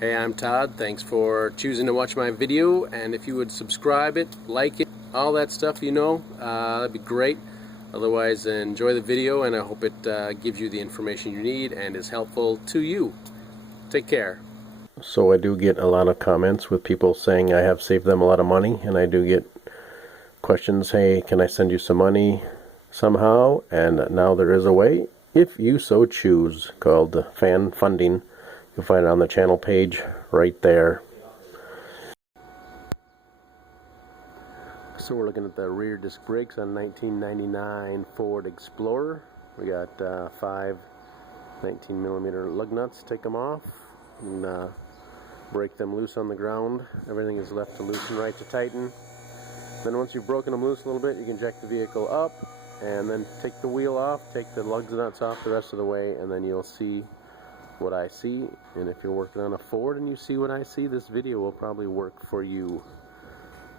Hey, I'm Todd. Thanks for choosing to watch my video, and if you would subscribe it, like it, all that stuff, that'd be great. Otherwise, enjoy the video, and I hope it gives you the information you need and is helpful to you. Take care. So I do get a lot of comments with people saying I have saved them a lot of money, and I do get questions, hey, can I send you some money somehow? And now there is a way, if you so choose, called fan funding. You'll find it on the channel page right there. So we're looking at the rear disc brakes on 1999 Ford Explorer. We got 5 19mm lug nuts. Take them off and break them loose on the ground. Everything is left to loosen, right to tighten. Then once you've broken them loose a little bit, you can jack the vehicle up and then take the wheel off, take the lug nuts off the rest of the way, and then you'll see what I see. And if you're working on a Ford and you see what I see, this video will probably work for you.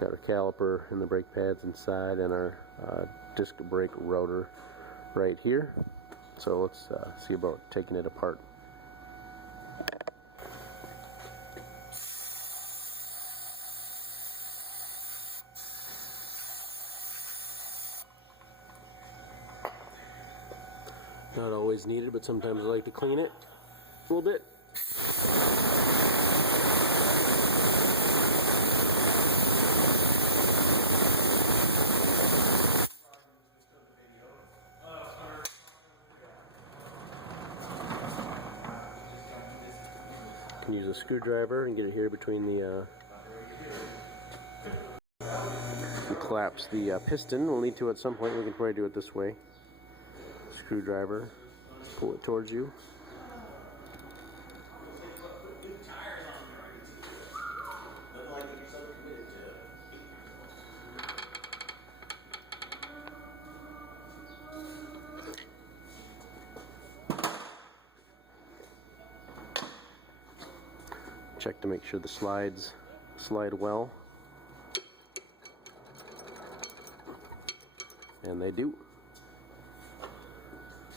Got our caliper and the brake pads inside, and our disc brake rotor right here. So let's see about taking it apart. Not always needed, but sometimes I like to clean it a little bit. You can use a screwdriver and get it here between the collapse the piston. We'll need to at some point. We can probably do it this way. Screwdriver, pull it towards you. Check to make sure the slides slide well, and they do.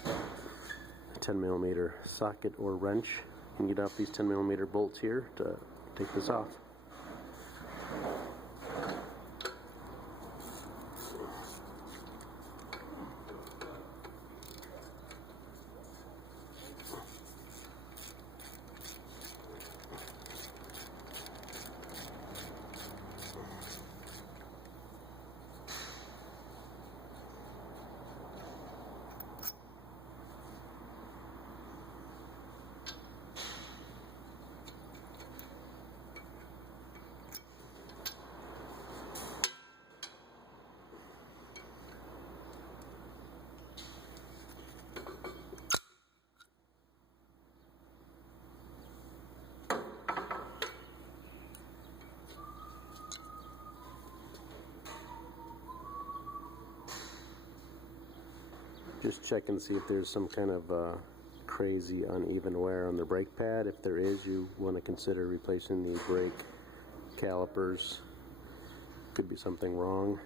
A 10mm socket or wrench. You can get off these 10mm bolts here to take this off. Just check and see if there's some kind of crazy uneven wear on the brake pad. If there is, you want to consider replacing the brake calipers. Could be something wrong.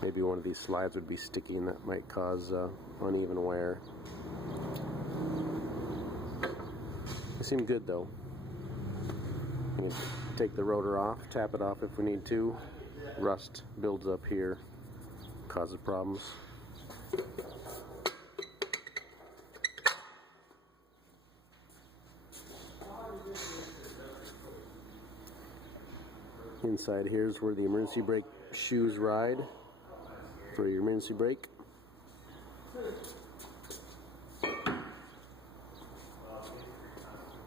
Maybe one of these slides would be sticky, and that might cause uneven wear. They seem good though. You can take the rotor off, tap it off if we need to. Rust builds up here, causes problems. Inside here is where the emergency brake shoes ride for your emergency brake.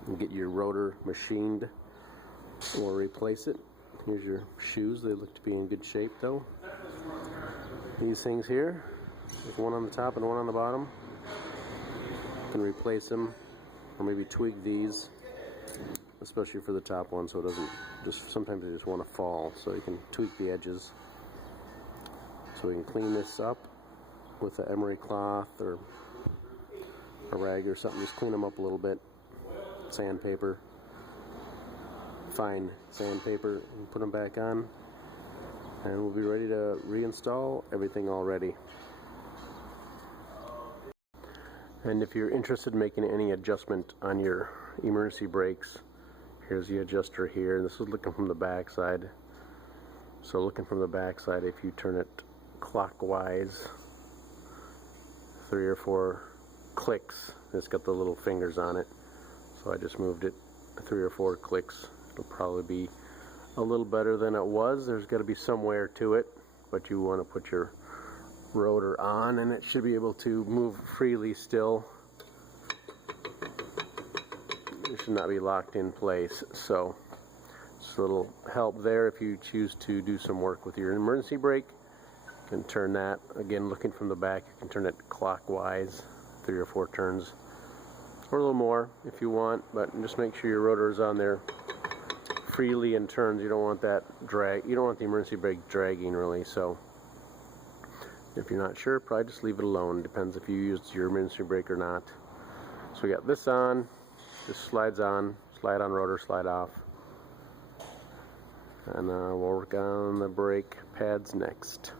You get your rotor machined or replace it. Here's your shoes. They look to be in good shape though. These things here, there's one on the top and one on the bottom. You can replace them or maybe tweak these, especially for the top one, so it doesn't just, sometimes they just want to fall, so you can tweak the edges. So we can clean this up with an emery cloth or a rag or something. Just clean them up a little bit. Sandpaper. Fine sandpaper, and put them back on, and we'll be ready to reinstall everything already. And if you're interested in making any adjustment on your emergency brakes, here's the adjuster here. This is looking from the back side. So looking from the back side, if you turn it clockwise 3 or 4 clicks, it's got the little fingers on it. So I just moved it 3 or 4 clicks. It'll probably be a little better than it was. There's got to be some wear to it, but you want to put your rotor on and it should be able to move freely still. It should not be locked in place. So a little help there if you choose to do some work with your emergency brake. You can turn that, again looking from the back, you can turn it clockwise 3 or 4 turns, or a little more if you want, but just make sure your rotor is on there freely in turns. You don't want that drag, you don't want the emergency brake dragging really. So if you're not sure, probably just leave it alone. Depends if you used your emergency brake or not. So we got this on, just slides on, slide on rotor, slide off. And we'll work on the brake pads next.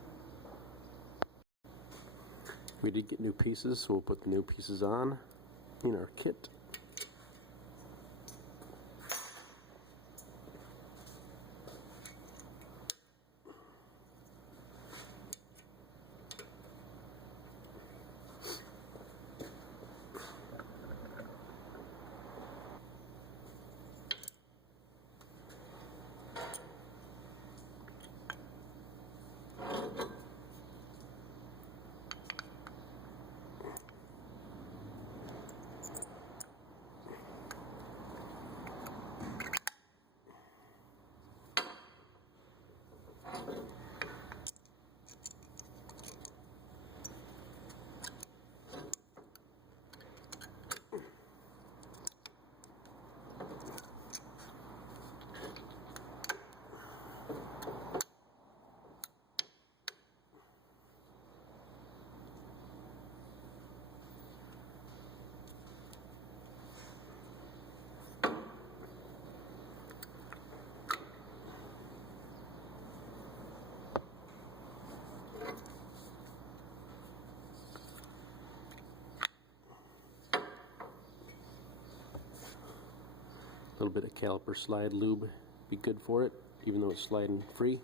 We did get new pieces, so we'll put the new pieces on in our kit. A little bit of caliper slide lube be good for it, even though it's sliding free.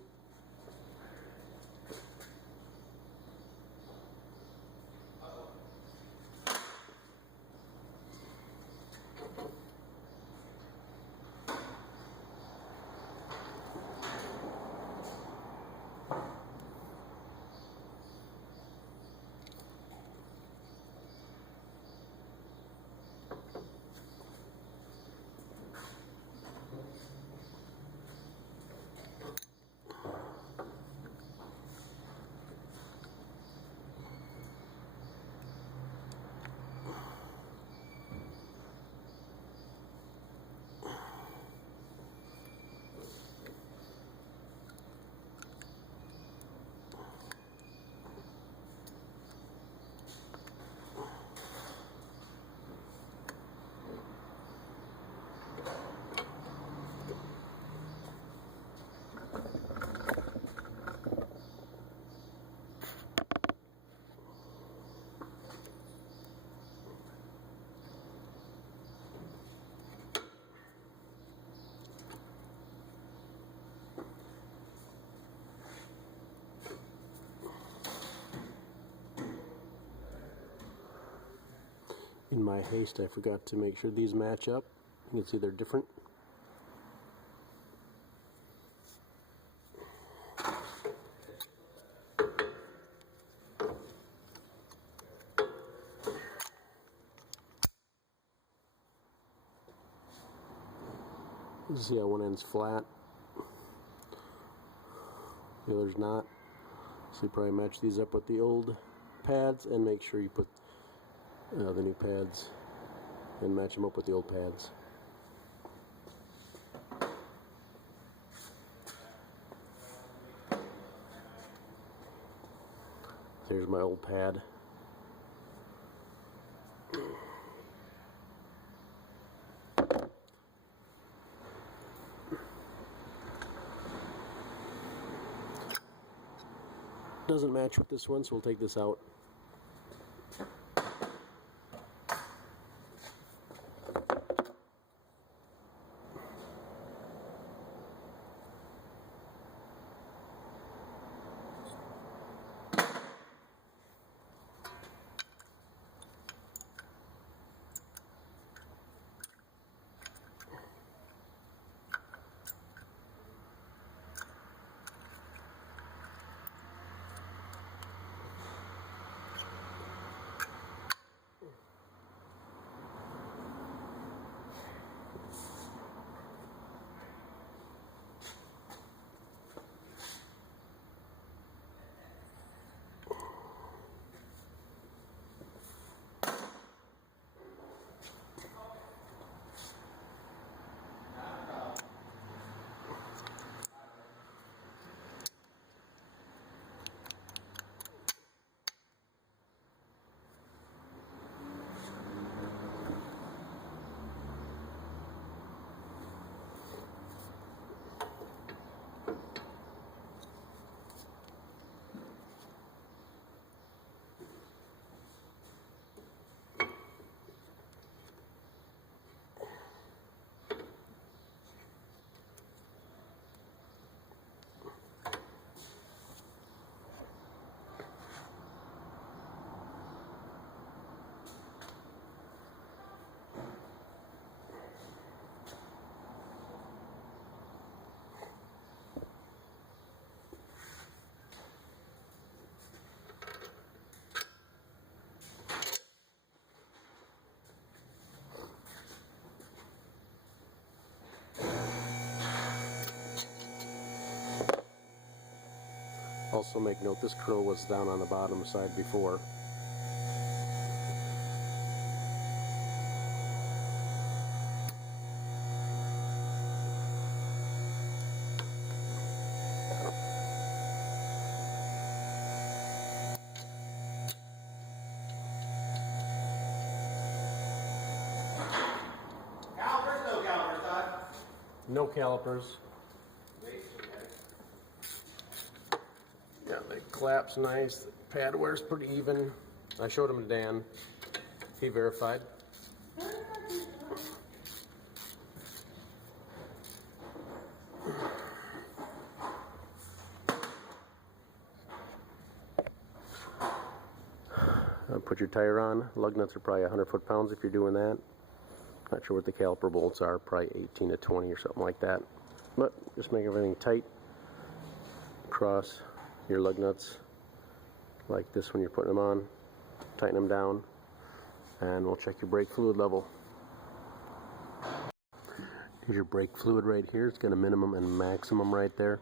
In my haste, I forgot to make sure these match up. You can see they're different. You see how one end's flat, the other's not. So you probably match these up with the old pads and make sure you put the new pads and match them up with the old pads. There's my old pad. Doesn't match with this one, so we'll take this out. Also make note, this curl was down on the bottom side before. No calipers. Yeah, the clap's nice. The pad wear's pretty even. I showed him to Dan. He verified. Put your tire on. Lug nuts are probably 100 foot-pounds if you're doing that. Not sure what the caliper bolts are, probably 18 to 20 or something like that. But just make everything tight. Cross your lug nuts like this when you're putting them on. Tighten them down, and we'll check your brake fluid level. Here's your brake fluid right here. It's got a minimum and maximum right there.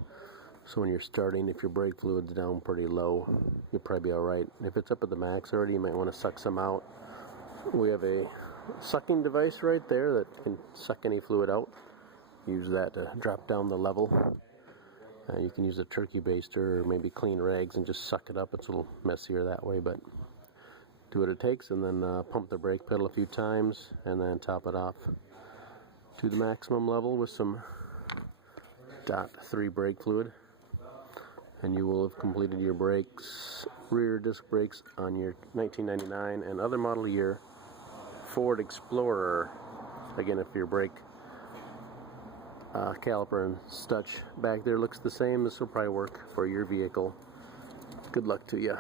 So when you're starting, if your brake fluid's down pretty low, you'll probably be alright. If it's up at the max already, you might want to suck some out. We have a sucking device right there that can suck any fluid out. Use that to drop down the level. You can use a turkey baster or maybe clean rags and just suck it up. It's a little messier that way, but do what it takes, and then pump the brake pedal a few times and then top it off to the maximum level with some .3 brake fluid, and you will have completed your brakes, rear disc brakes on your 1999 and other model year Ford Explorer. Again, if your brake caliper and stutch back there looks the same, this will probably work for your vehicle. Good luck to you.